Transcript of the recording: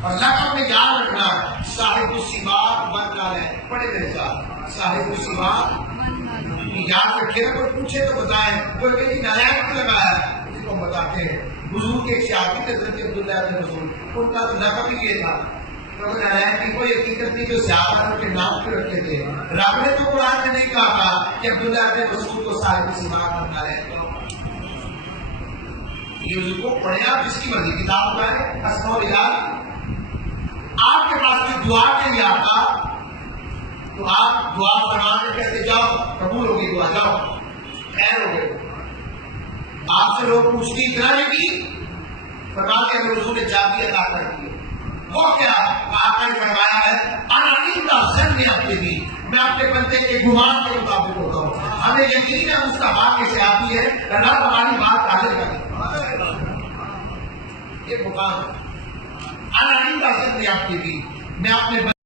اور لقب میں یاد رکھنا صاحب السماق من کان ہے. پڑھے میرے ساتھ صاحب السماق. یاد رکھے نا, کوئی پوچھے تو بتائیں. کوئی کہیں نالائق لگا ہے اس کو بتاتے ہیں. حضور کے ایک صحابی تھے حضرت عبداللہ بن مسعود, ان کا تو لقب ہی یہ تھا. نالائق کی کوئی حقیقت نہیں جو صحابہ ان کے نام کیوں رکھتے تھے. رب نے تو قرآن میں نہیں کہا تھا کہ عبداللہ بن مسعود کو صاحب السماق بننا ہے. یہ حضور کو پڑھے آپ جس کی مرضی کتاب پڑھیں اسماء الرجال. آپ کے پاس کوئی دعا کے لیے آتا تو آپ دعا بنانے کہتے جاؤ قبول ہوگی دعا, جاؤ خیر ہو گئے. آپ سے لوگ پوچھتی اتنا نہیں کی فرماتے ہیں حضور نے جابی عطا کر دی. وہ کیا آقا نے فرمایا ہے انا سن آپ کے بھی میں اپنے بندے کے گمان کے مطابق ہوتا ہوں. ہمیں یقین ہے اس کا بات کیسے آتی ہے رب ہماری بات حاضر کرے. یہ مقام انا سن آپ کے بھی میں اپنے